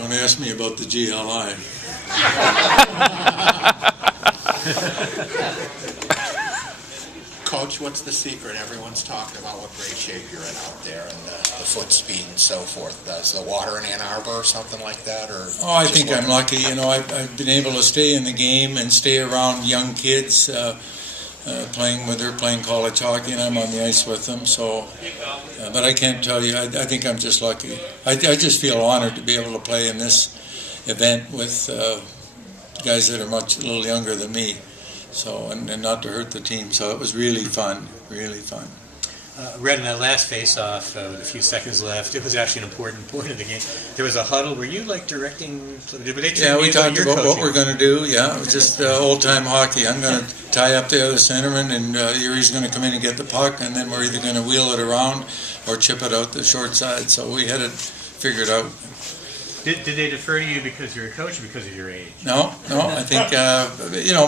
Don't ask me about the GLI. Coach, what's the secret? Everyone's talking about what great shape you're in out there and the foot speed and so forth. Is the water in Ann Arbor or something like that? Or I think I'm lucky. You know, I've been able to stay in the game and stay around young kids playing college hockey, and I'm on the ice with them. So, but I can't tell you. I think I'm just lucky. I just feel honored to be able to play in this event with guys that are a little younger than me. So, and not to hurt the team. So it was really fun, really fun. Red, in that last face-off with a few seconds left, it was actually an important point of the game. There was a huddle. Were you directing? Yeah, we talked about what we're going to do. Yeah, it was just old-time hockey. I'm going to tie up the other centerman, and Jiri's going to come in and get the puck, and then we're either going to wheel it around or chip it out the short side. So we had it figured out. Did they defer to you because you're a coach or because of your age? No. I think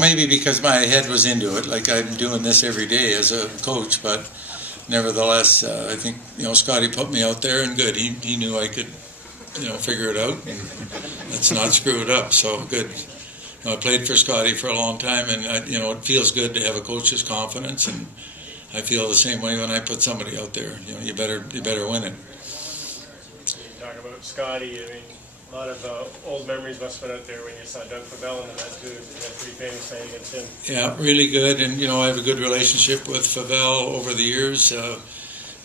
maybe because my head was into it. Like I'm doing this every day as a coach, but nevertheless, I think Scotty put me out there, and good. He knew I could, figure it out, and let's not screw it up. So good. I played for Scotty for a long time, and it feels good to have a coach's confidence, and I feel the same way when I put somebody out there. You better win it. You talk about Scotty. I mean, a lot of old memories must have been out there when you saw Doug Favell in the net too. That's pretty famous night against him. Yeah, really good, and I have a good relationship with Favell over the years.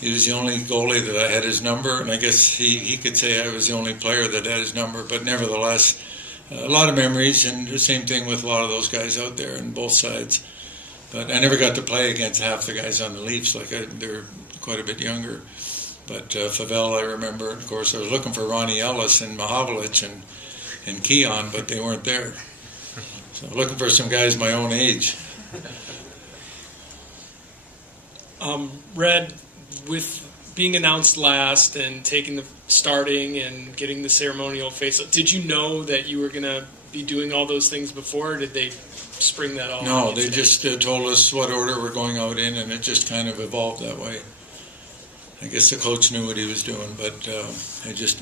He was the only goalie that I had his number, and I guess he could say I was the only player that had his number. But nevertheless, a lot of memories, and the same thing with a lot of those guys out there on both sides. But I never got to play against half the guys on the Leafs. They're quite a bit younger. But Favell, I remember, of course, I was looking for Ronnie Ellis and Mahavlich and Keon, but they weren't there. So looking for some guys my own age. Red, with being announced last and starting and getting the ceremonial face, did you know that you were going to be doing all those things before, or did they spring that all on No, you they today? just told us what order we're going out in, and it just kind of evolved that way. I guess the coach knew what he was doing, but I just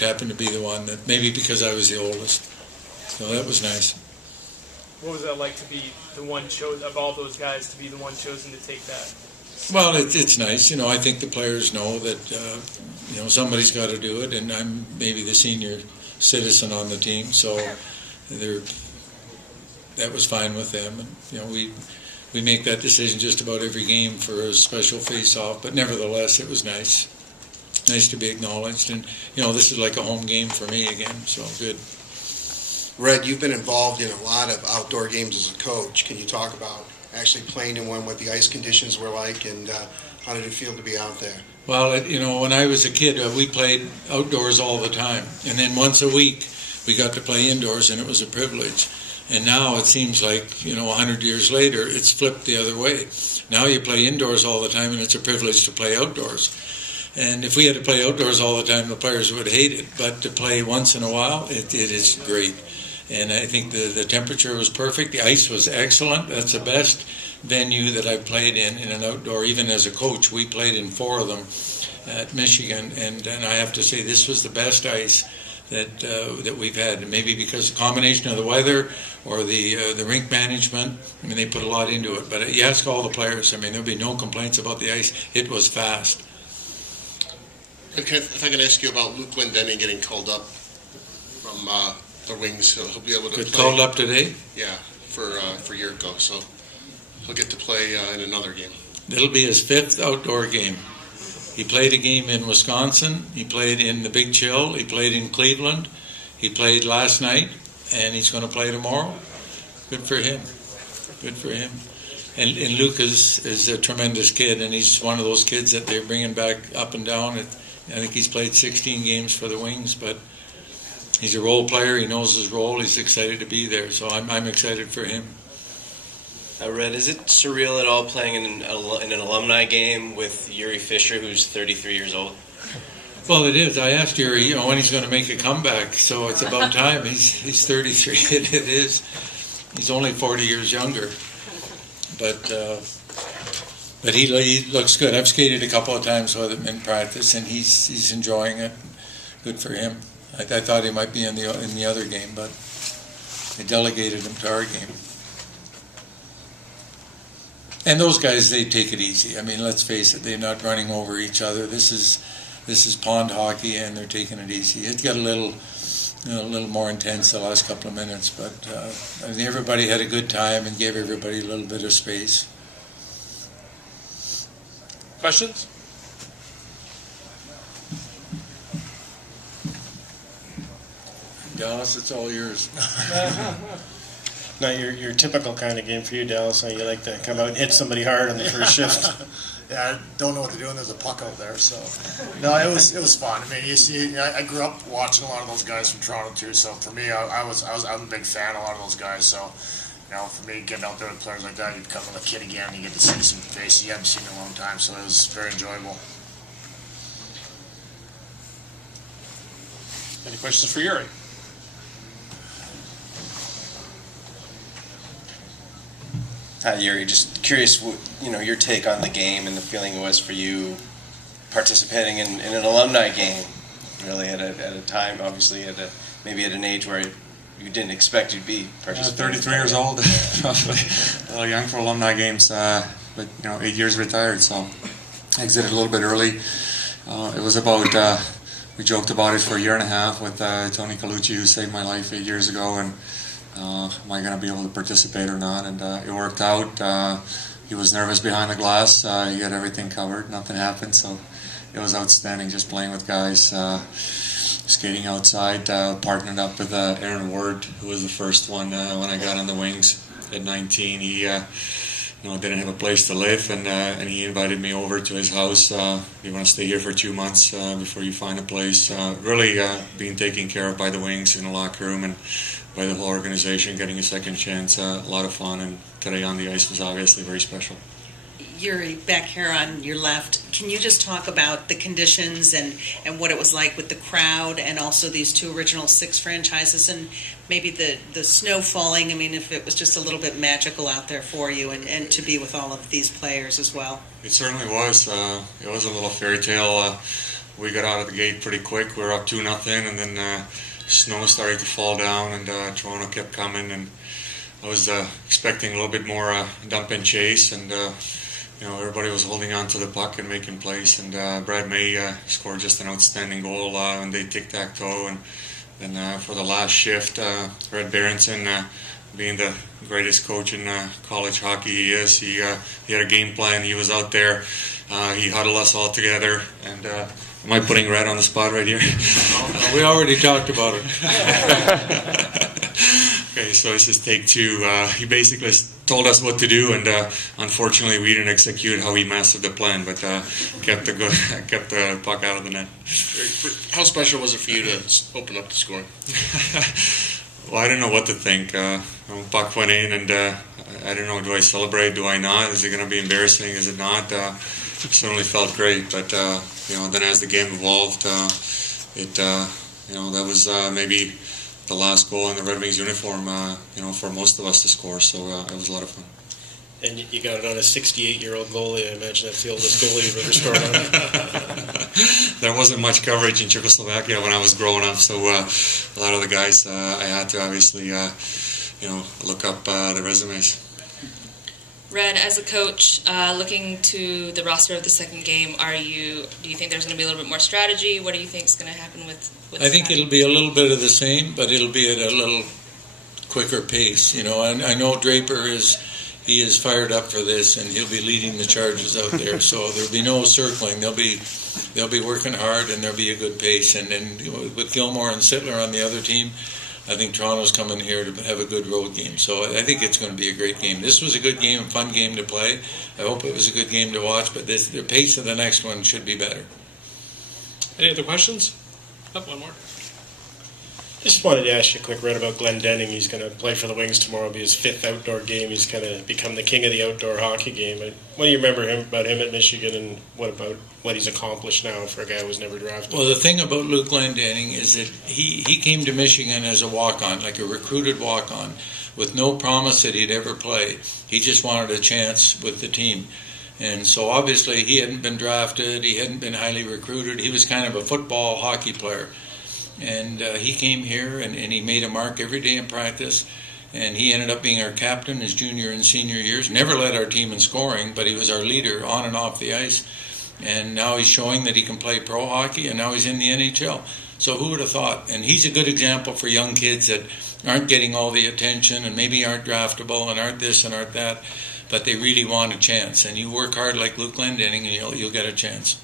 happened to be the one that, maybe because I was the oldest. So that was nice. What was that like to be the one chosen, of all those guys, to be the one chosen to take that? Well, it's nice. I think the players know that, somebody's got to do it, and I'm maybe the senior citizen on the team, so that was fine with them. And, we make that decision just about every game for a special face-off, but nevertheless, it was nice. Nice to be acknowledged, and this is like a home game for me again, so good. Red, you've been involved in a lot of outdoor games as a coach. Can you talk about actually playing in one, what the ice conditions were like, and how did it feel to be out there? Well, when I was a kid, we played outdoors all the time, and then once a week we got to play indoors, and it was a privilege. And now it seems like, 100 years later, it's flipped the other way. Now you play indoors all the time, and it's a privilege to play outdoors. And if we had to play outdoors all the time, the players would hate it. But to play once in a while, it is great. And I think the temperature was perfect. The ice was excellent. That's the best venue that I've played in an outdoor. Even as a coach, we played in 4 of them at Michigan. And I have to say, this was the best ice that we've had, and maybe because the combination of the weather or the rink management. I mean, they put a lot into it. But you ask all the players, there'll be no complaints about the ice. It was fast. If I could ask you about Luke Glendening getting called up from the Wings, he'll be able to play. Called up today? Yeah, for a year ago, so he'll get to play in another game. It'll be his 5th outdoor game. He played a game in Wisconsin. He played in the Big Chill. He played in Cleveland. He played last night, and he's going to play tomorrow. Good for him. Good for him. And Luke is a tremendous kid, and he's one of those kids that they're bringing back up and down. I think he's played 16 games for the Wings, but he's a role player. He knows his role. He's excited to be there, so I'm excited for him. Red, is it surreal at all playing in an alumni game with Jiri Fischer, who's 33 years old? Well, it is. I asked Jiri, when he's going to make a comeback, so it's about time. He's 33. It is. He's only 40 years younger, but he looks good. I've skated a couple of times with him in practice, and he's enjoying it. good for him. I thought he might be in the other game, but they delegated him to our game. And those guys, they take it easy. I mean, let's face it, they're not running over each other. This is pond hockey, and they're taking it easy. It got a little more intense the last couple of minutes, but I think everybody had a good time and gave everybody a little bit of space. Questions? Dallas, it's all yours. Not your typical kind of game for you, Dallas. You like to come out and hit somebody hard on the first shift. Yeah, I don't know what to do when there's a puck out there. So, no, it was fun. I mean, you see, I grew up watching a lot of those guys from Toronto too. So for me, I'm a big fan of a lot of those guys. So, for me, getting out there with players like that, you become a kid again. You get to see some faces you haven't seen in a long time. So it was very enjoyable. Any questions for Yuri? Hi, Yuri. Just curious, your take on the game and the feeling it was for you participating in an alumni game, really at a time, obviously maybe at an age where you didn't expect you'd be participating. 33 years old, probably a little young for alumni games, but 8 years retired, so exited a little bit early. It was about we joked about it for a year and a half with Tony Colucci, who saved my life 8 years ago, and am I going to be able to participate or not? And it worked out. He was nervous behind the glass. He got everything covered. Nothing happened, so it was outstanding just playing with guys, skating outside, partnered up with Aaron Ward, who was the first one when I got on the wings at 19. He didn't have a place to live, and he invited me over to his house. You want to stay here for 2 months before you find a place. Really being taken care of by the wings in the locker room and by the whole organization, getting a second chance. A lot of fun, and today on the ice was obviously very special. Yuri, back here on your left, can you just talk about the conditions and what it was like with the crowd and also these two original Six franchises and maybe the snow falling? I mean, if it was just a little bit magical out there for you and to be with all of these players as well. It certainly was. It was a little fairy tale. We got out of the gate pretty quick. We were up 2-0, and then snow started to fall down, and Toronto kept coming, and I was expecting a little bit more dump and chase, and everybody was holding on to the puck and making plays, and Brad May scored just an outstanding goal when they tic-tac-toe, and then for the last shift, Red Berenson, being the greatest coach in college hockey he is, he had a game plan. He was out there. He huddled us all together, and am I putting Red on the spot right here? We already talked about it. Okay, so this is take two. He basically told us what to do, and unfortunately we didn't execute how he mastered the plan, but kept the puck out of the net. How special was it for you to open up the scoring? Well, I didn't know what to think. Puck went in, and I don't know, do I celebrate, do I not? Is it going to be embarrassing, is it not? It certainly felt great, but then as the game evolved, that was maybe the last goal in the Red Wings uniform, for most of us to score, so it was a lot of fun. And you got it on a 68-year-old goalie. I imagine that's the oldest goalie you've ever scored on. There wasn't much coverage in Czechoslovakia when I was growing up, so a lot of the guys I had to obviously look up the resumes. Red, as a coach, looking to the roster of the second game, do you think there's going to be a little bit more strategy? What do you think is going to happen with I think it'll be a little bit of the same, but it'll be at a little quicker pace. I know Draper is fired up for this, and he'll be leading the charges out there. So there'll be no circling. They'll be working hard, and there'll be a good pace. And then with Gilmore and Sittler on the other team, I think Toronto's coming here to have a good road game. So I think it's going to be a great game. This was a good game, a fun game to play. I hope it was a good game to watch, but the pace of the next one should be better. Any other questions? One more. Just wanted to ask you quick, Red, about Glenn Denning. He's going to play for the Wings tomorrow. It'll be his 5th outdoor game. He's kind of become the king of the outdoor hockey game. What do you remember about him at Michigan, and what about what he's accomplished now for a guy who was never drafted? Well, the thing about Luke Glendening is that he came to Michigan as a walk-on, like a recruited walk-on, with no promise that he'd ever play. He just wanted a chance with the team. And so obviously he hadn't been drafted, he hadn't been highly recruited. He was kind of a football hockey player. And he came here and he made a mark every day in practice. And he ended up being our captain his junior and senior years. Never led our team in scoring, but he was our leader on and off the ice. And now he's showing that he can play pro hockey, and now he's in the NHL. So who would have thought? And he's a good example for young kids that aren't getting all the attention and maybe aren't draftable and aren't this and aren't that, but they really want a chance. And you work hard like Luke Glendening and you'll get a chance.